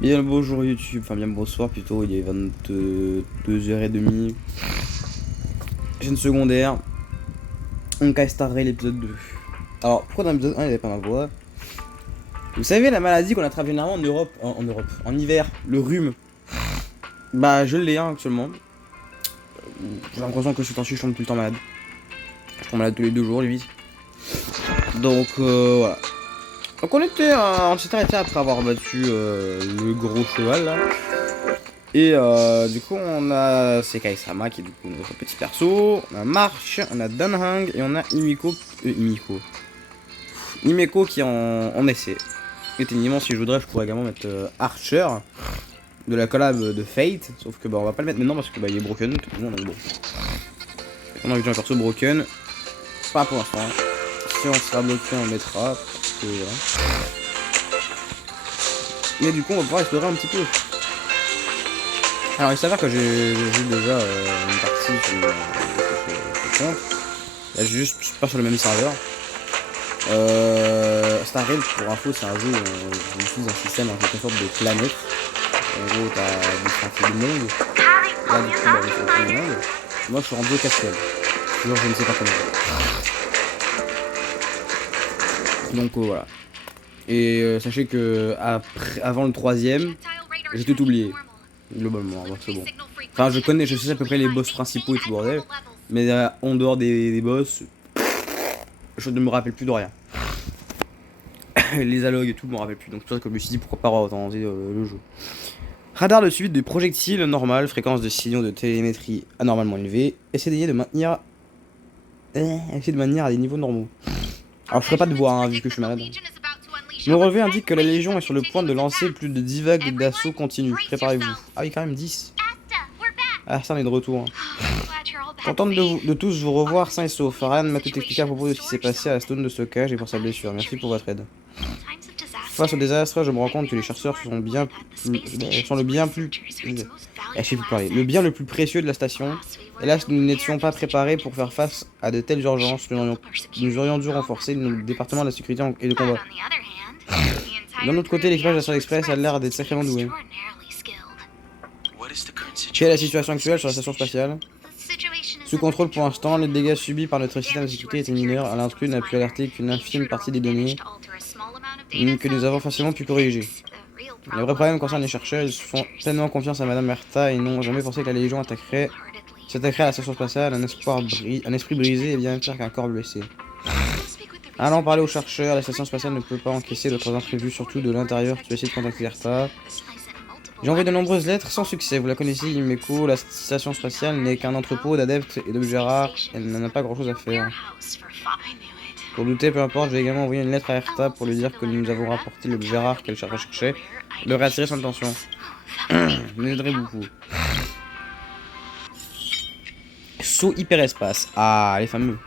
Bien le bonjour YouTube, enfin bien le bonsoir plutôt, il est 22h30. Chaîne secondaire. On castarerait l'épisode 2. Alors, pourquoi dans l'épisode 1 il n'y avait pas ma voix? Vous savez la maladie qu'on attrape généralement en hiver, le rhume. Bah je l'ai actuellement. J'ai l'impression que je tombe tout le temps malade. Je tombe malade tous les 2 jours limite. Donc voilà. Donc on s'est arrêté après avoir battu le gros cheval là. Et du coup on a Sekai Sama qui est du coup notre petit perso, on a March, on a Danhang et on a Himeko qui est en essai. Et techniquement si je voudrais je pourrais également mettre Archer de la collab de Fate, sauf que bah on va pas le mettre maintenant parce que bah il est broken, tout le monde est bon. On a vu un perso broken, pas pour l'instant. Si on sera bloqué on le mettra, parce que voilà. Mais du coup on va pouvoir explorer un petit peu. Alors il s'avère que j'ai vu déjà une partie sur le compte. Là juste pas sur le même serveur. Starfield pour info c'est un jeu où on utilise un système en quelque sorte de planète. En gros t'as différents mondes. Là du coup bah, différents mondes. Moi je suis rendu au 4ème. Toujours je ne sais pas comment. Donc voilà. Et sachez que avant le 3ème, j'ai tout oublié. Globalement, bon, c'est bon. Enfin, je sais à peu près les boss principaux et tout bordel. Mais en dehors des boss, je ne me rappelle plus de rien. Les allogs et tout, je me rappelle plus. Donc, c'est pour ça que je me suis dit pourquoi pas retenter le jeu. Radar de suite de projectiles normal, fréquence de signaux de télémétrie anormalement élevée. Essayer de maintenir à des niveaux normaux. Alors, je ferai pas de voix, hein, vu que je suis malade. Nos relevés indiquent que la Légion est sur le point de lancer plus de 10 vagues d'assaut continu. Préparez-vous. Ah oui, quand même 10. Ah, ça, on est de retour. Hein. Contente de tous vous revoir sains et saufs. Aran m'a tout expliqué à propos de ce qui s'est passé à la stone de stockage et pour sa blessure. Merci pour votre aide. Face au désastre, je me rends compte que les chercheurs sont le bien le plus précieux de la station. Hélas, nous n'étions pas préparés pour faire face à de telles urgences. Nous aurions dû renforcer le département de la sécurité et de combat. D'un autre côté, l'équipage d'Astral Express a l'air d'être sacrément doué. Quelle est la situation actuelle sur la station spatiale? Sous contrôle pour l'instant, les dégâts subis par notre système de sécurité étaient mineurs. À l'intrus n'a pu alerter qu'une infime partie des données que nous avons facilement pu corriger. Le vrai problème concerne les chercheurs, ils font pleinement confiance à Madame Merta et n'ont jamais pensé que la Légion s'attaquerait à la station spatiale, un esprit brisé et bien pire qu'un corps blessé. Allant parler aux chercheurs, la station spatiale ne peut pas encaisser d'autres imprévus, surtout de l'intérieur. Tu essaies de contacter Erta. J'ai envoyé de nombreuses lettres sans succès. Vous la connaissez, Himeko. La station spatiale n'est qu'un entrepôt d'adeptes et d'objets rares. Elle n'en a pas grand chose à faire. Pour douter, peu importe, j'ai également envoyé une lettre à Erta pour lui dire que nous avons rapporté l'objet rare qu'elle cherchait. De réattirer son attention. M'aiderait beaucoup. Saut hyperespace. Ah, les fameux.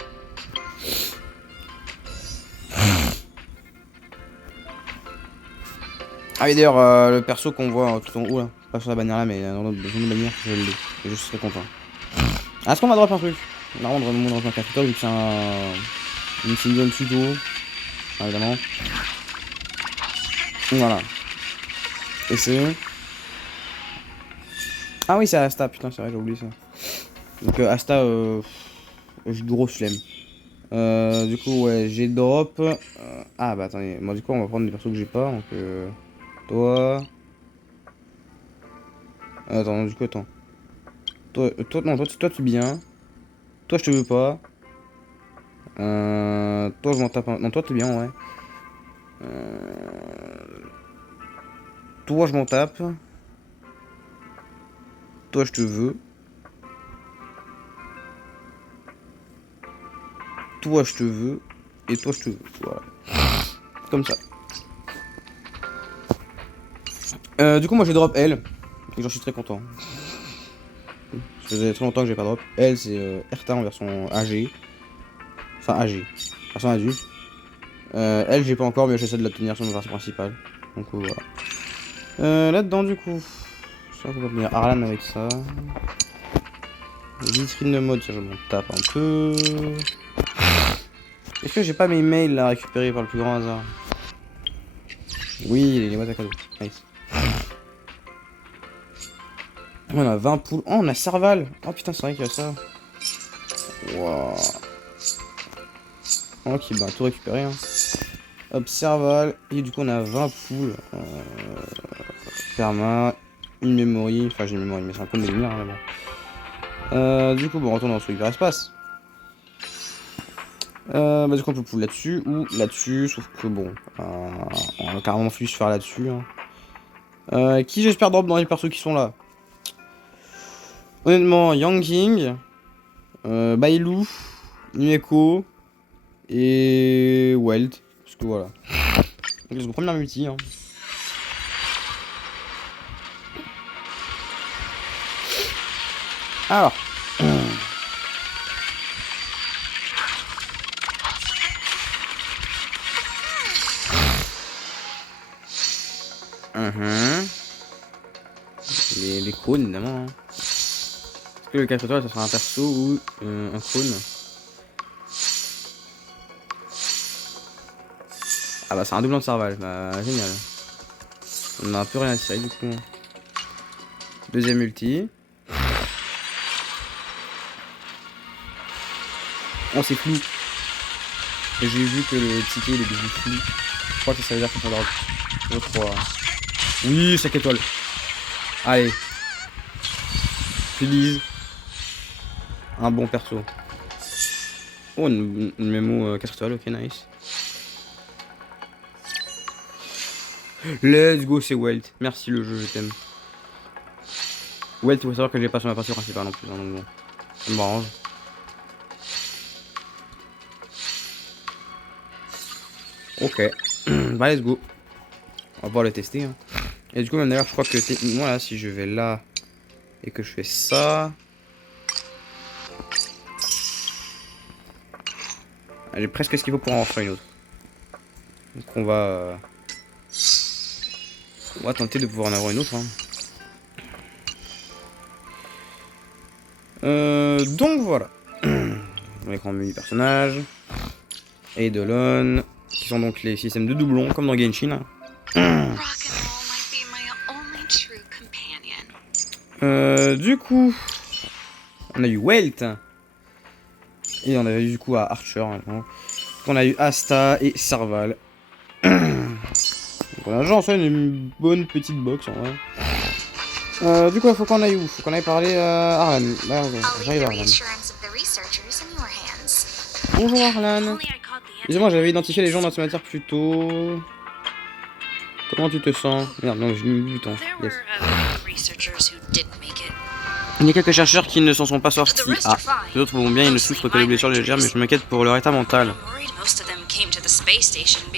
Ah oui d'ailleurs le perso qu'on voit tout en haut là, pas sur la bannière là mais dans une bannière je l'ai, et je serais content. Est-ce qu'on va drop un truc? Normalement on devrait monter dans un café vu que c'est une single tuto, évidemment. Voilà. Et c'est... Ah oui c'est Asta, putain c'est vrai j'ai oublié ça. Donc Asta j'ai gros flemme. Du coup ouais j'ai drop. Ah bah attendez, moi du coup on va prendre des persos que j'ai pas donc toi... Attends, du coup, attends. Toi, toi, tu es bien. Toi, je te veux pas. Toi, je m'en tape un... Non, toi, t'es bien, ouais. Toi, je m'en tape. Toi, je te veux. Toi, je te veux. Et toi, je te veux. Voilà. Comme ça. Du coup, moi, j'ai drop elle. Et j'en suis très content. Ça faisait très longtemps que j'ai pas drop. Elle, c'est Erta en version AG. Enfin, AG. Version adulte. Elle, j'ai pas encore, mais j'essaie de la tenir sur mon version principale. Donc, voilà. Là-dedans, du coup. Ça, on va venir Arlan avec ça. Vitrine de mode, ça, je m'en tape un peu. Est-ce que j'ai pas mes mails là récupérés par le plus grand hasard? Oui, les boîtes à cadeaux. Nice. On a 20 poules. Oh, on a Serval. Oh putain, c'est vrai qu'il y a ça. Waouh. Ok, bah tout récupéré. Hein. Hop, Serval. Et du coup, on a 20 poules. Perma. Une memory. Enfin, j'ai une memory, mais c'est un peu de lumière là-bas. Du coup, bon, on retourne dans le truc de l'espace. Bah, du coup, on peut pouler là-dessus ou là-dessus. Sauf que bon, on a carrément fallu se faire là-dessus. Hein. Qui j'espère drop dans les persos qui sont là. Honnêtement, Yang King, Bailu, Nueko et Weld. Parce que voilà. Donc, let's go, première multi. Hein. Alors. Les crônes, évidemment. Hein. Est-ce que le 4 étoiles, ça sera un perso ou un crône? Ah bah c'est un doublant de Serval, bah génial. On a un peu rien à tirer du coup. Deuxième ulti. Oh c'est flou. J'ai vu que le ticket il est devenu flou. Je crois que ça veut dire qu'on peut drop. Je crois. Oui, 5 étoiles. Allez. Please. Un bon perso. Oh une mémo 4 étoiles, ok nice. Let's go, c'est Welt. Merci le jeu, je t'aime. Welt, il faut savoir que j'ai pas sur ma partie principale en plus, hein, donc bon. Ça me m'arrange. Ok. Bah, let's go. On va pouvoir le tester. Hein. Et du coup, même d'ailleurs, je crois que techniquement, là, si je vais là et que je fais ça. J'ai presque ce qu'il faut pour en faire une autre. Donc, on va tenter de pouvoir en avoir une autre. Hein. Donc voilà. L'écran menu personnage. Eidolon. Qui sont donc les systèmes de doublons, comme dans Genshin. Du coup, on a eu Welt. Et on a eu du coup à Archer. Hein. On a eu Asta et Serval. Donc on a genre une bonne petite box en vrai. Du coup, il faut qu'on aille où? Faut qu'on aille parler à Arlan. Là, j'arrive à Arlan. Bonjour Arlan. Excusez-moi, j'avais identifié les gens dans ce matière plus tôt. Comment tu te sens? Merde, non, j'ai mis du temps. Yes. Il y a quelques chercheurs qui ne s'en sont pas sortis. Ah, les autres vont bien, ils ne souffrent que de blessures légères, mais je m'inquiète pour leur état mental.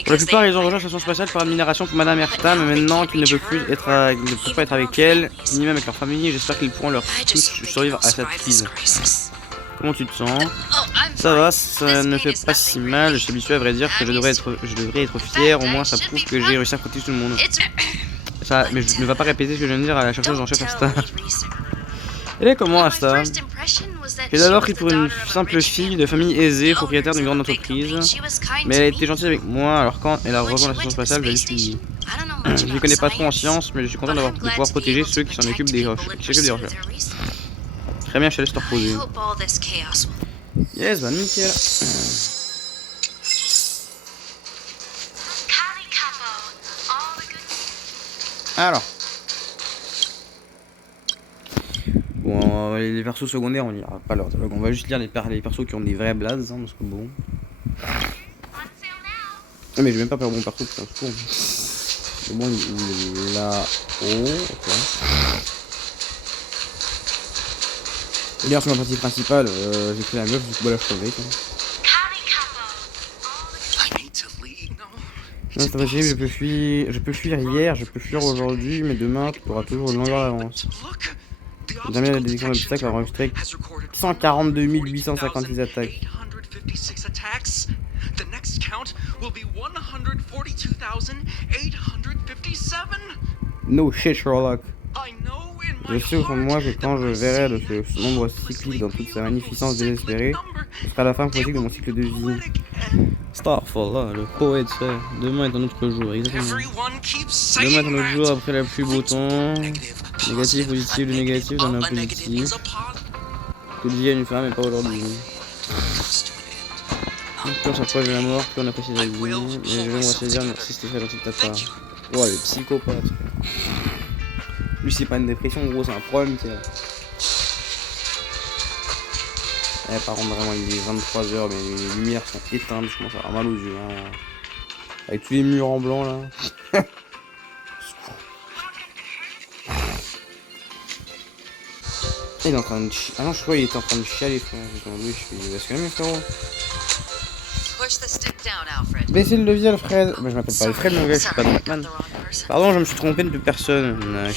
Pour la plupart, ils ont rejoint la station spatiale par admiration pour Madame Erta, mais maintenant qu'ils ne peuvent pas être avec elle, ni même avec leur famille, j'espère qu'ils pourront leur tous survivre à cette crise. Comment tu te sens? Ça va, ça ne fait pas si mal, je suis habitué à vrai dire que je devrais être fier, au moins ça prouve que j'ai réussi à protéger tout le monde. Ça, mais je ne vais pas répéter ce que je viens de dire à la chercheuse en chef Asta. Elle est comment Asta? J'ai d'abord pris pour une simple fille de famille aisée, propriétaire d'une grande entreprise. Mais elle a été gentille avec moi, alors quand elle a rejoint la station spatiale, je l'ai suivie. Je ne connais pas trop en science, mais je suis content de pouvoir protéger ceux qui s'en occupent des recherches. Très bien, je te laisse te reposer. Yes, bah nickel. Alors. Bon, les persos secondaires, on lira pas leur dialogue. On va juste lire les persos qui ont des vrais blazes, hein, parce que bon. Ah, mais j'ai même pas peur bon perso, putain, c'est cool. Le bon, il est là-haut, ok. D'ailleurs, sur ma partie principale, j'ai pris la meuf, du coup, bah là, je suis avec. Non, c'est pas possible, je peux fuir hier, je peux fuir aujourd'hui, mais demain, tu auras toujours une longueur d'avance. Jamais la détection d'obstacles a enregistré 142 856 attaques. No shit, Sherlock. Je sais au fond de moi que quand je verrai de ce nombre cyclique dans toute sa magnificence désespérée, ce sera la fin poétique de mon cycle de vie. Starfall, là, le poète, frère. Demain est un autre jour, exactement. Demain est un autre jour après la pluie, beau temps. Négatif, positif, le négatif donne un positif. Que Dieu a une femme et pas aujourd'hui. Plus on s'approche de la mort, plus on apprécie la vie. Mais j'aimerais se dire merci, c'était très gentil de ta part. Ouais, le psychopathe. Lui, c'est pas une dépression, gros, c'est un problème, tu sais. Par contre, vraiment, il est 23h, mais les lumières sont éteintes, je commence à avoir mal aux yeux. Hein. Avec tous les murs en blanc, là. Il est en train de chialer. Ah non, je crois qu'il était en train de chialer, frère. J'ai demandé, je suis se calmer, frérot. Baissez le levier, Alfred. Bah, je m'appelle pas Alfred, mon gars, je suis pas Batman. Pardon, je me suis trompé de personne. Je me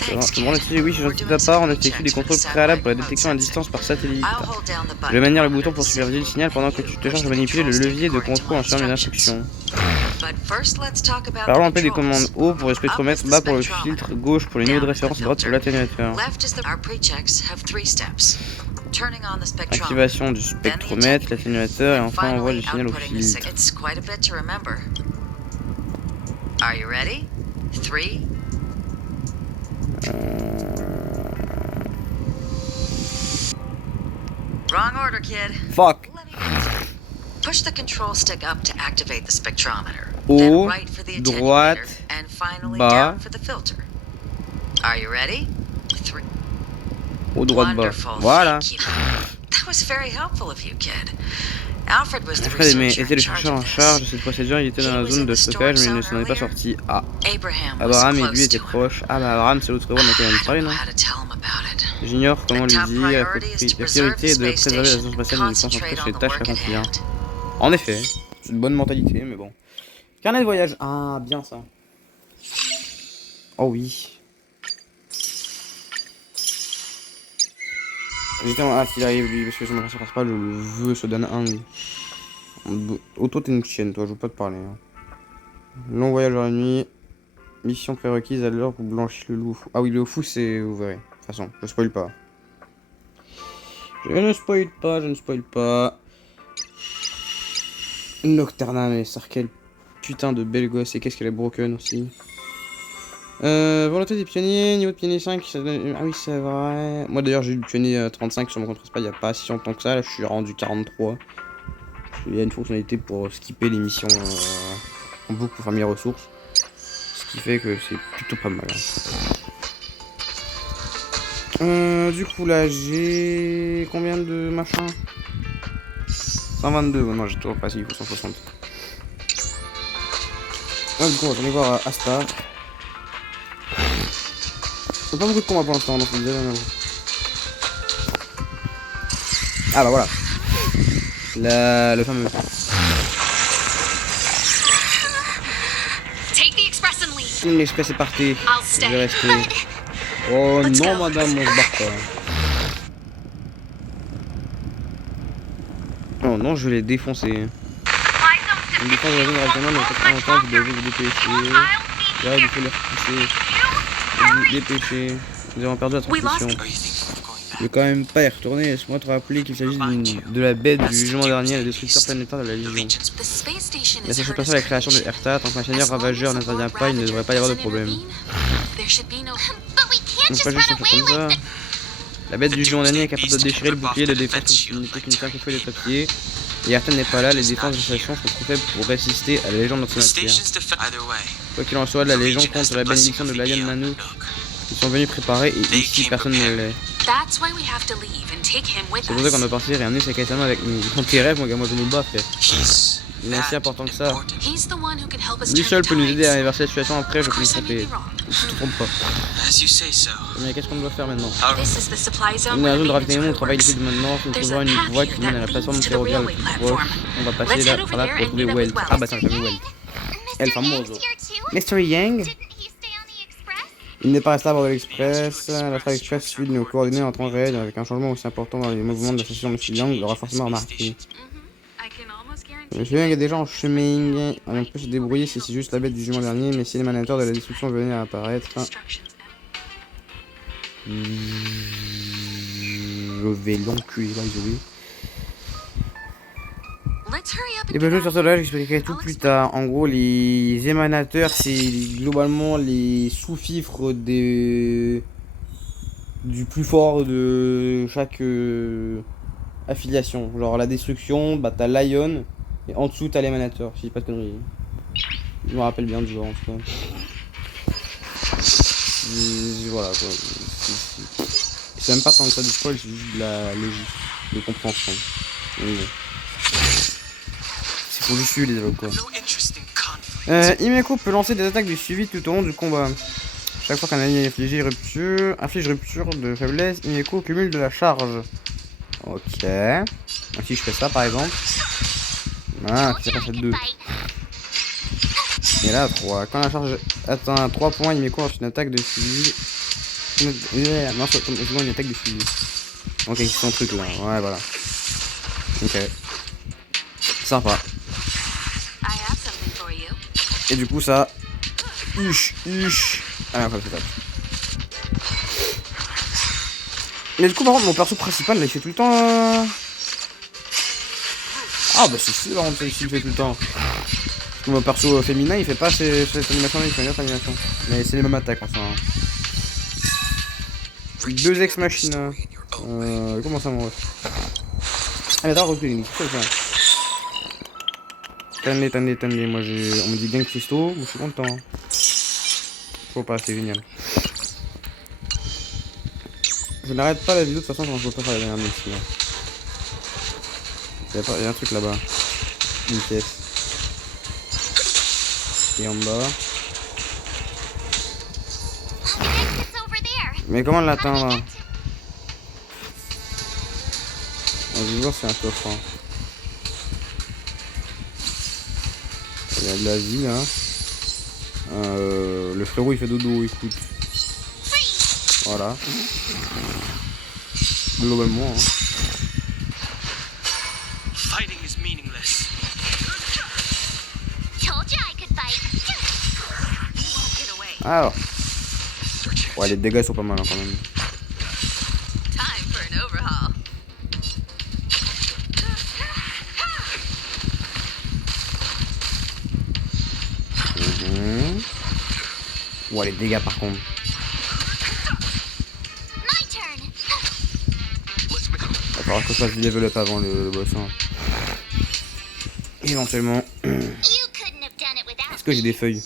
rends oui, je suis gentil de ta part. On effectue des contrôles préalables pour la détection à distance par satellite. Je vais manier le bouton pour superviser le signal pendant que tu te charges de manipuler le levier de contrôle en suivant mes instructions. Parlons un peu des commandes haut pour le spectromètre, bas pour le filtre, gauche pour les niveaux de référence, droite pour l'atténuateur. Activation du spectromètre, l'atténuateur et enfin envoi du signal au filtre. Wrong order, kid. Fuck. Push the control stick up to activate the spectrometer. Haut, Then right for the attenuator, droite, and finally bas. down for the filter. Are you ready? 3. Haut, droite, bas. Wonderful. Voilà. Thank you. That was very helpful of you, kid. Alfred was the Alfred était researcher le in chercheur en charge charge of de this. cette procédure, il était dans la zone de stockage mais il ne s'en est pas sorti. Ah, Abraham was Abraham et lui close étaient to him. proches. Ah bah Abraham c'est l'autre héros de laquelle on I don't parlait, know non? how to tell him about it. J'ignore comment lui The top dire, la priority is to priorité est de preserve the space préserver la station station and spatiale et de se concentrer concentrate sur on les the tâches à work at accomplir. hand. En effet, c'est une bonne mentalité, mais bon. Carnet de voyage, ah bien ça. Oh oui. Justement, ah s'il arrive lui, parce que je me rassure pas, je le veux, se donne un lui. Auto t'es une chienne, toi, je veux pas te parler. Hein. Long voyage dans la nuit. Mission prérequise à l'heure pour blanchir le loup. Ah oui, le fou c'est ouvert. De toute façon, je spoil pas. Je ne spoil pas, je ne spoil pas. Nocturna, mais ça quel putain de belle gosse. Et qu'est-ce qu'elle est broken aussi. Volonté des pionniers, niveau de pionnier 5. Ça donne... Ah oui, c'est vrai. Moi d'ailleurs, j'ai eu le pionnier 35 sur mon compte principal il n'y a pas si longtemps que ça. Là, je suis rendu 43. Il y a une fonctionnalité pour skipper les missions en boucle pour farmer les ressources. Ce qui fait que c'est plutôt pas mal. Du coup là j'ai combien de machin? 122, ouais, non j'ai toujours pas, il faut 160. Du coup on va aller voir Asta. Pas beaucoup de combats pour l'instant, donc ah bah voilà. Le fameux. L'express est parti. Je vais rester. Oh non madame, on se barre pas. Oh non, je vais les défoncer. Une défense de la zone directement, mais en même temps, vous devez vous dépêcher. Là, il faut les repousser. Vous dépêcher. Nous avons perdu la transmission. Je vais quand même pas y retourner. Laisse-moi te rappeler qu'il s'agit de la bête du jugement dernier, le destructeur planétaire de la Légion. La station passée à la création de Erta, tant que l'ingénieur ravageur n'intervient pas, il ne devrait pas y avoir de problème. Donc pas juste comme ça. La bête du jugement dernier est capable de déchirer le bouclier de défense qui n'était qu'une simple feuille de papier. Et Erta n'est pas là, les défenses de la station sont trop faibles pour résister à la légende d'antimatière. Quoi qu'il en soit, la légende contre la bénédiction de Lion Nanook. Ils sont venus préparer et ici personne ne l'est. C'est pour ça qu'on doit partir et amener Sakai-sama avec nous. Dans tes rêves, mon gars, moi je me bats, frère. Il est aussi important que ça. Lui seul peut nous aider à inverser la situation, après je peux me tromper. Je te trompe pas. Mais qu'est-ce qu'on doit faire maintenant? On est à la zone de ravitaillement, on travaille ici de maintenant. Nous trouvons une voie qui mène à la plateforme ferroviaire le plus proche. On va passer là, par là pour trouver Welt. Ah bah tiens, j'ai vu Welt. El famoso. Mr. Yang. Il n'est pas resté à bord de l'Express. La Star Express suit nos coordonnées en temps réel avec un changement aussi important dans les mouvements de la station de Yang l'aura forcément remarqué. Monsieur Yang est déjà en chemin. On peut se débrouiller si c'est juste la bête du jugement dernier, mais si l'émanateur de la destruction venait à apparaître. Je vais l'enculer, là, oui. Let's hurry up Les and get besoins out sur of cela, here. j'expliquerai tout plus tard. En gros, les émanateurs, c'est globalement les sous-fifres du plus fort de chaque affiliation. Genre la destruction, bah t'as Lion, et en dessous t'as l'émanateur. Si j'ai pas de conneries. Je me rappelle bien du genre en tout cas. Voilà quoi. C'est même pas tant que ça du spoil, c'est juste de la logique, de compréhension. Donc, bon. C'est pour juste suivre les dialogues quoi. Himeko peut lancer des attaques de suivi tout au long du combat. Chaque fois qu'un allié inflige rupture de faiblesse, Himeko cumule de la charge. Ok. Donc, si je fais ça par exemple. Ah, c'est pas fait 2. Et là 3. Quand la charge atteint 3 points, Himeko lance une attaque de suivi. Non, c'est une attaque de suivi. Ok, c'est son truc là. Ouais, voilà. Ok. Sympa. Et du coup, ça. Ah, après, c'est top. Mais du coup, par contre, mon perso principal là, il fait tout le temps. Ah, bah, c'est sûr, par contre, il fait tout le temps. Mon perso féminin, il fait pas cette animation, il fait une autre animation. Mais c'est les mêmes attaques en soi. Deux ex-machines. Comment ça, mon ref? Ah, mais attends, recule, c'est quoi ça? Attendez, moi j'ai. On me dit bien Christo, moi je suis content. Faut pas, c'est génial. Je n'arrête pas la vidéo de toute façon quand je veux pas faire la dernière minute là. Il y a un truc là-bas. Une pièce. Et en bas. Mais comment l'atteindre? On va voir si c'est un coffre. Hein. Il y a de la vie là. Le frérot il fait dodo, écoute. Voilà. Globalement. Hein. Alors. Ouais, les dégâts sont pas mal hein, quand même. Ouais, les dégâts par contre. Il va falloir que je fasse du level up avant le boss. Hein. Éventuellement. Est-ce que j'ai des feuilles?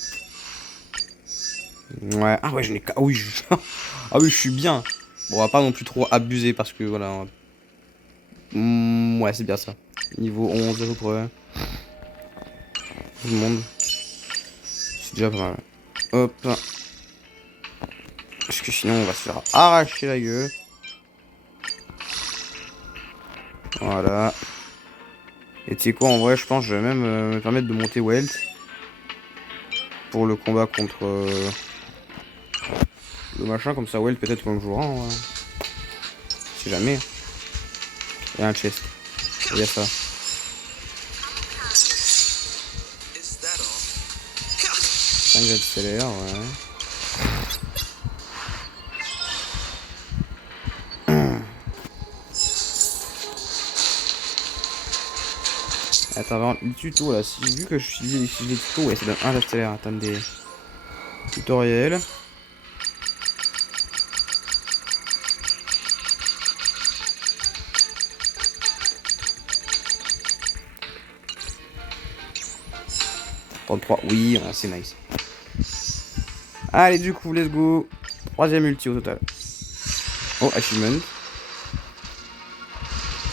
Ouais. Ah ouais, j'en ai. Ah oui, ah oui, je suis bien. Bon, on va pas non plus trop abuser parce que voilà. Ouais, c'est bien ça. Niveau 11 à peu près. Tout le monde. C'est déjà pas mal. Hop. Parce que sinon, on va se faire arracher la gueule. Voilà. Et tu sais quoi, en vrai, je pense que je vais même me permettre de monter Welt. Pour le combat contre le machin, comme ça, Welt peut-être qu'on le jouera. Hein, ouais. Si jamais. Il y a un chest. Il y a ça. 5 accélère, ouais. Attends, le tuto là, si vu que je suis les tutos, ouais, ça donne un accélère. Attendez. Tutoriel. Oui, c'est nice. Allez, du coup, let's go. 3ème ulti au total. Oh, achievement.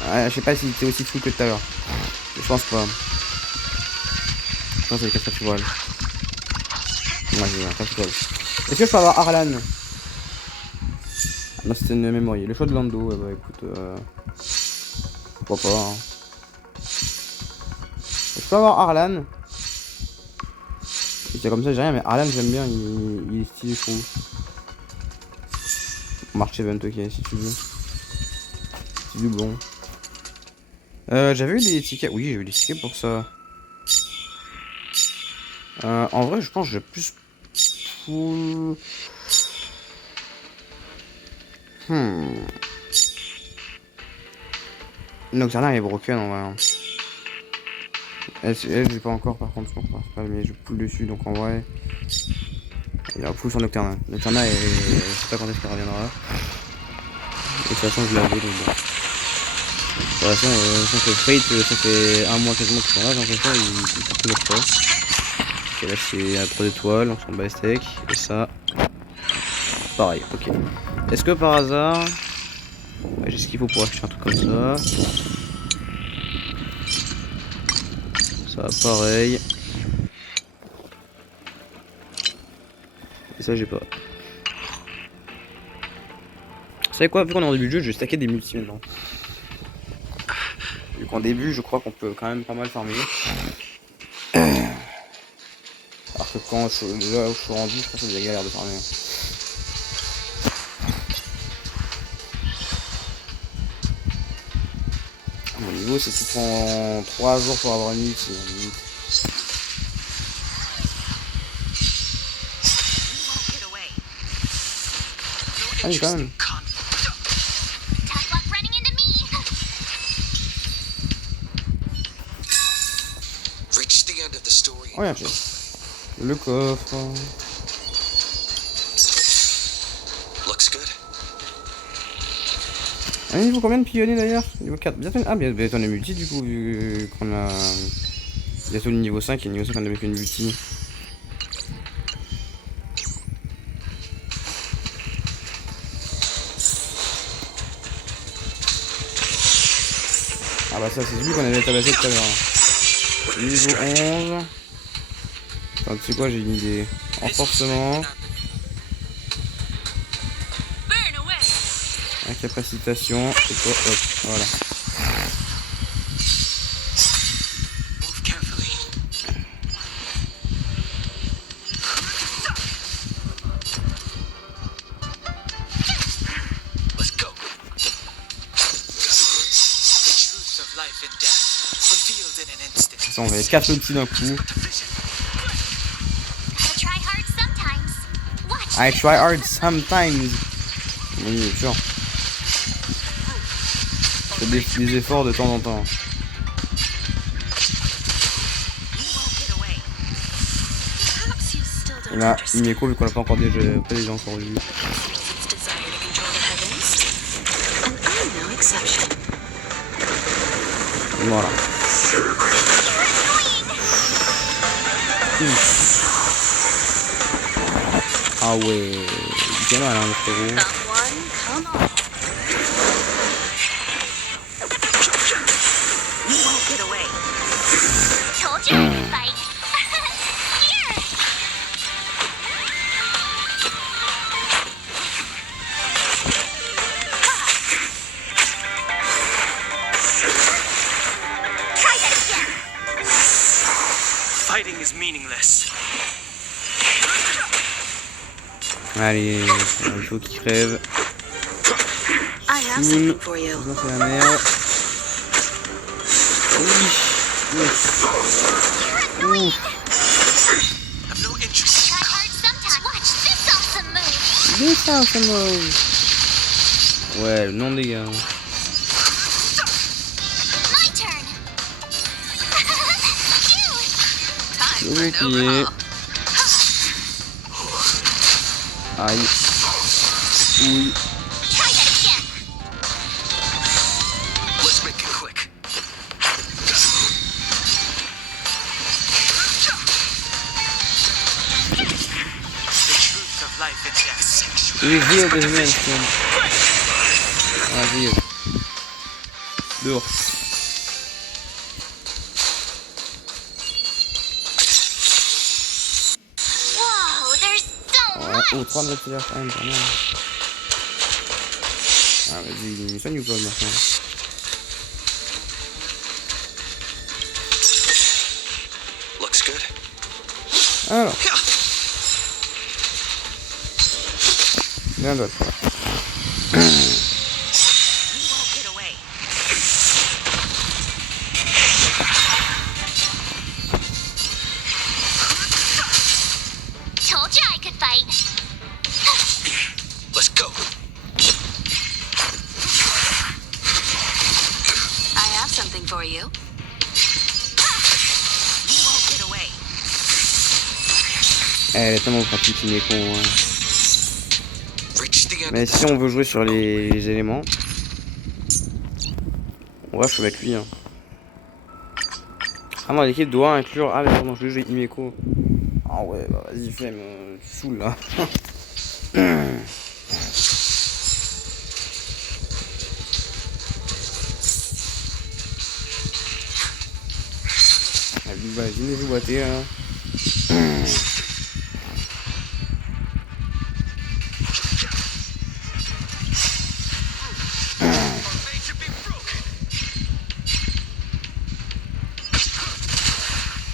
Ouais, je sais pas si c'était aussi fou que tout à l'heure. Je pense pas. Je pense que c'est 4 étoiles. Ouais, j'ai 4 étoiles. Est-ce que je peux avoir Arlan? Non, c'était une mémoire. Le choix de Lando, ouais, bah écoute. Pourquoi pas, hein. Je peux avoir Arlan? C'est comme ça, j'ai rien, mais Arlan, j'aime bien. Il est stylé, je trouve. March Event, ok, si tu veux. C'est du bon. J'avais eu des tickets. Oui, j'ai eu des tickets pour ça. En vrai, je pense que j'ai plus. Nocturna est broken en vrai. Elle, j'ai pas encore par contre, je pense pas, mais je poule dessus donc en vrai. Il y a un pull sur Nocturna. Nocturna, je sais pas quand est-ce qu'elle reviendra. Et de toute façon, je l'avais donc bon. De toute façon, que Fate, ça fait un mois quasiment qu'ils sont là, j'ai l'impression, ils partent toujours pas. Ok, là c'est à 3 étoiles, on s'en bat les steaks. Et ça, pareil, ok. Est-ce que par hasard. Ouais, j'ai ce qu'il faut pour acheter un truc comme ça. Ça, pareil. Et ça, j'ai pas. Vous savez quoi, vu qu'on est en début de jeu, je vais stacker des multis maintenant. Vu qu'en début, je crois qu'on peut quand même pas mal farmer. Alors que quand là où je suis rendu, je pense que c'est déjà galère de farmer. Mon niveau, c'est que tu prends 3 jours pour avoir une multi. Ah oui, quand même. Oh, y'a un pièce. Le coffre. Ah, niveau combien de pionniers d'ailleurs? Niveau 4. Bientôt, bientôt on est multi du coup, vu qu'on a. Bientôt le niveau 5 et le niveau 5 on a une multi. Ah bah ça c'est celui qu'on avait tabassé tout à l'heure. Niveau 11. Enfin, tu sais quoi, j'ai une idée. Renforcement. Incapacitation. Et quoi, hop, voilà. Ça, on va les 4 petits d'un coup. I try hard sometimes. Oui, bien sûr. Je fais des efforts de temps en temps. Et là, Imeko, vu qu'on l'a pas encore déjà encore vu. Voilà. Ah ouais, bien mal hein, le frérot. Allez, il faut qu'il crève. Soon, ça c'est la merde. Oui. Ouf. This awesome move. Ouais, le nom des gars. Le bouclier. Aïe. Oui. Reveal the dimension. Vas-y. Dehors. Oh, 3 de reptiles quand même, pas mal. Ah, vas-y, il me soigne ou pas, machin. Alors. Bien d'autre. Elle est tellement pratique, il est con. Hein. Reach the end Mais of the si on veut jouer sur les éléments, ouais, faut mettre lui. Hein. Ah non, l'équipe doit inclure. Ah, mais pardon, je veux jouer Himeko. Ah ouais, bah vas-y, fais, me saoule là. Vas-y, vous boitez là.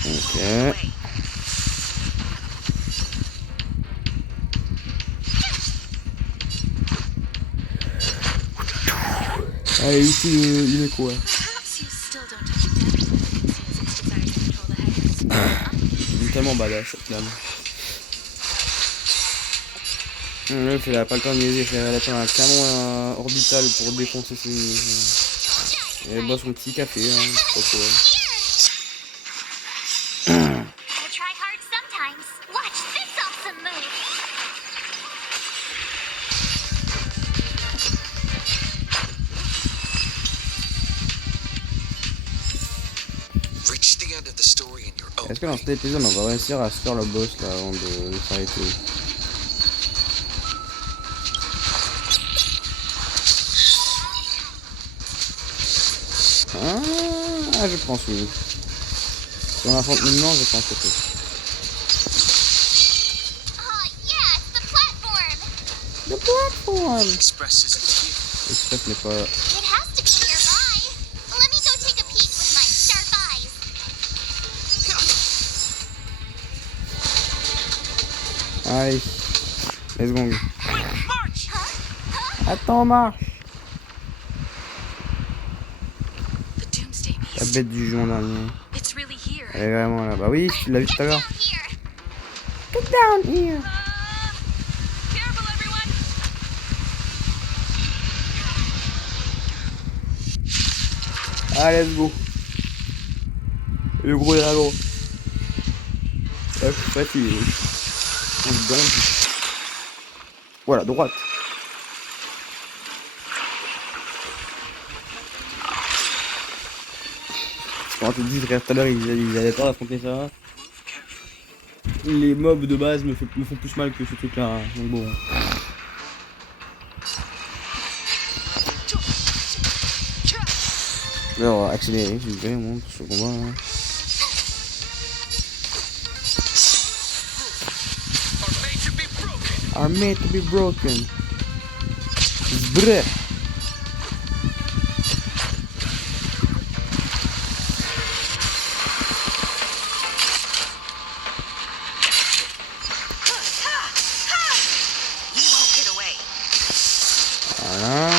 Ok. Allez, ici, il est quoi? Il est tellement badass cette lame. Là, il a pas le temps de niaiser, elle attend un canon orbital pour défoncer ses. Elle boit son petit café, hein, pas quoi. Reach the end of the story in your own Est-ce que dans cet épisode on va réussir à se faire le boss là avant de s'arrêter? Ah, je pense oui. Si on affronte maintenant, je pense que c'est. Le platform! Express isn't here. Express n'est pas. Allez, let's go. Attends, marche! La bête du jour dernier. Elle est vraiment là. Bah oui, tu l'as vu tout à l'heure. Get down here! Ah, let's go! Le gros dragon. Hop, facile. Voilà, droite. Quand on te dit tout à l'heure, ils allaient pas affronter ça. Les mobs de base me font plus mal que ce truc là. Donc bon. Alors, accélérer, s'il vous plaît, on monte sur le combat. Hein. Are made to be broken. Brr. Voilà.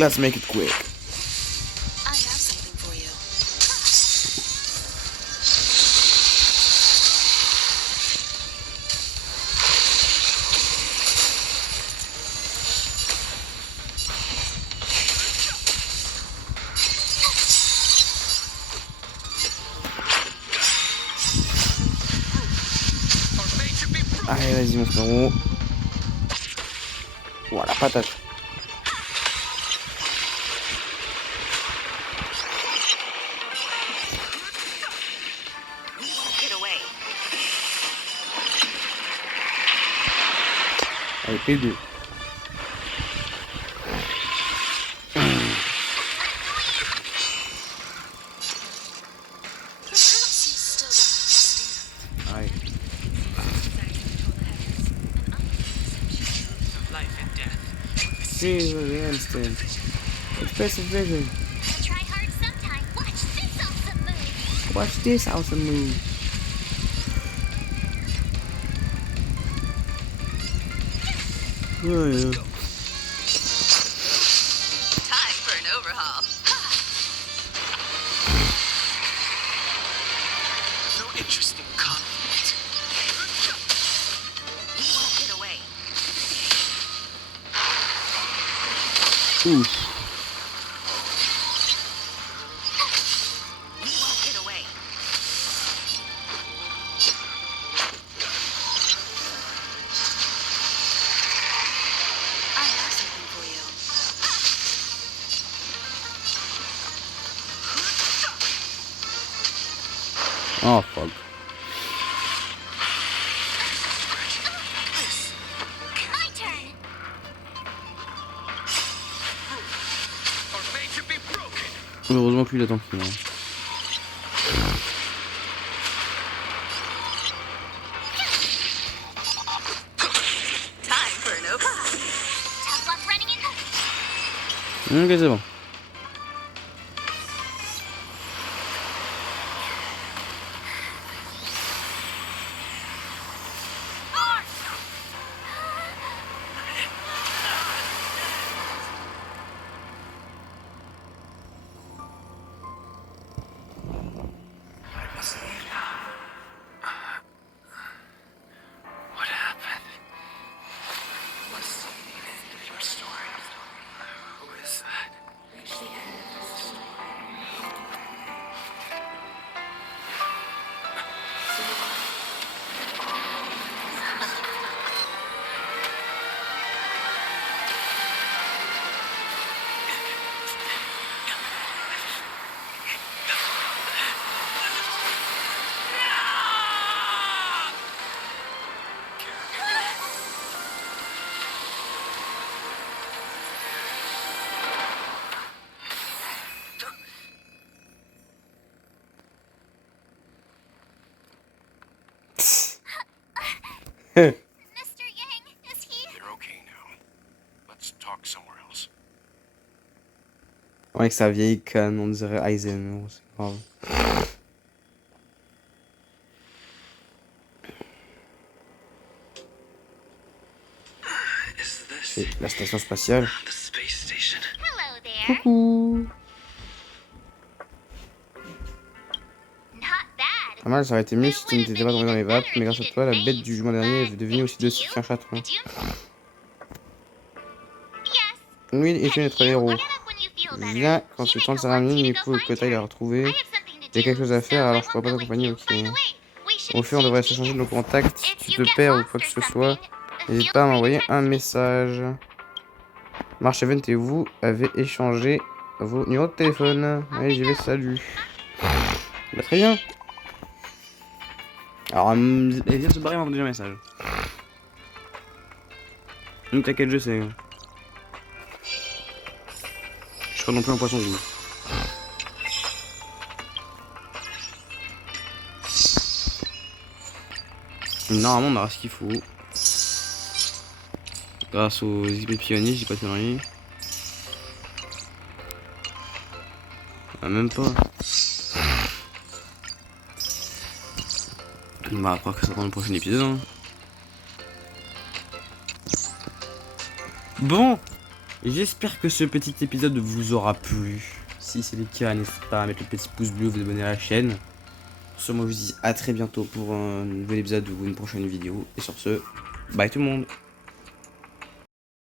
Let's make it quick. I have something for you. Allez, vas-y, mon frérot. Voilà, patate. Allez, P2. Allez. See the instant. Expressive vision. Watch this awesome move. Oh, yeah. Time for an overhaul. No interesting conflict. Ouf. You won't get away. I have something for you. Oh fuck. My turn. Our fate should be broken. Heureusement que lui il attend qu'il meure. Time for an open. Tough luck running in. Ok, c'est bon. What happened? What's the end of your story? Who is that? Mr. Yang, is he? You're okay now. Let's talk somewhere else. Avec sa vieille canne, on dirait Aizen, c'est grave. Is this C'est la station spatiale. the space station? Hello there. Coucou. Not bad. Pas mal, ça aurait été mieux si tu n'étais pas tombé dans les vapes, mais grâce à toi, la bête du jugement dernier est devenue aussi docile qu'un chaton. Did you? Yes. Oui, et tu es notre héros. Get up when you feel better. Viens, quand tu sens sa ramine, il faut que tu ailles la retrouver. I have something to Il y a quelque do, chose à faire, so alors I je pourrais pas won't go t'accompagner, with ok. you. By the way, we should Au fait, on devrait s'échanger nos contacts. Si tu te perds ou quoi que ce soit, n'hésite pas à m'envoyer un message. Marche Event et vous avez échangé vos numéros de téléphone. Allez, j'y vais, salut. Bah, très bien. Alors, elle vient de se barrer, elle m'a envoyé un message. Donc, t'inquiète, je sais. Je suis pas non plus un poisson rouge. Normalement, on aura ce qu'il faut. Grâce aux équipes pionniers, j'ai pas de conneries. Ah, même pas. Bah, après que ça dans le prochain épisode. Hein. Bon, j'espère que ce petit épisode vous aura plu. Si c'est le cas, n'hésitez pas à mettre le petit pouce bleu, vous abonner à la chaîne. Sur ce, moi je vous dis à très bientôt pour un nouvel épisode ou une prochaine vidéo. Et sur ce, bye tout le monde.